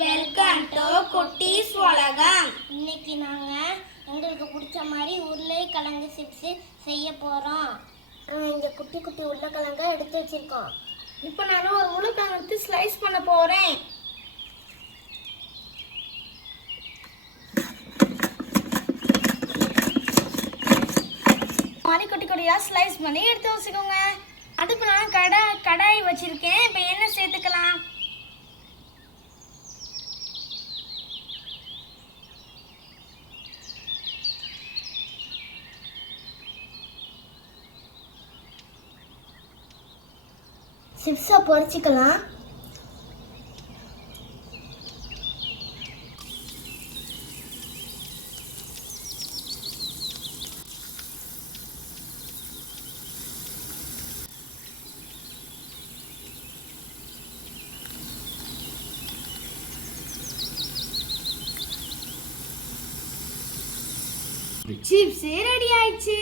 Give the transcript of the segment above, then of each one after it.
Welcome to குட்டீஸ் உலகம். இன்னைக்கு நாங்கள் எங்களுக்கு பிடிச்ச மாதிரி உருளைக்கிழங்கு சிப்ஸ் செய்ய போகிறோம். இங்கே குட்டி குட்டி உருளைக்கிழங்க எடுத்து வச்சுருக்கோம். இப்போ நான் ஒரு உருளைக்கிழங்கு எடுத்து ஸ்லைஸ் பண்ண போகிறேன். மாதிரி குட்டி குட்டியாக ஸ்லைஸ் பண்ணி எடுத்து வச்சுக்கோங்க. அதுக்கு நான் கடாய் வச்சுருக்கேன். இப்போ எண்ணெய் சேர்த்துக்கலாம். சிப்ஸை பொரிச்சிக்கலாம். சிப்ஸ் ரெடி ஆயிடுச்சு.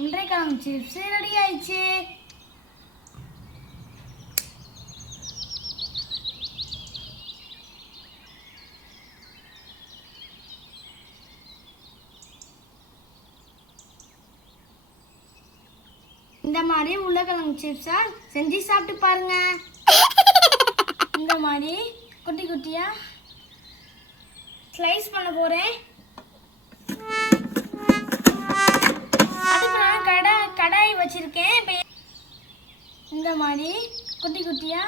உருளைக்கிழங்கு சிப்ஸ் ரெடி ஆயிடுச்சு. இந்த மாதிரி உருளைக்கிழங்கு சிப்ஸா செஞ்சு சாப்பிட்டு பாருங்க. இந்த மாதிரி குட்டி குட்டியா ஸ்லைஸ் பண்ண போறேன். அதுக்கு நான் கடாய் வச்சிருக்கேன். இந்த மாதிரி குட்டி குட்டியா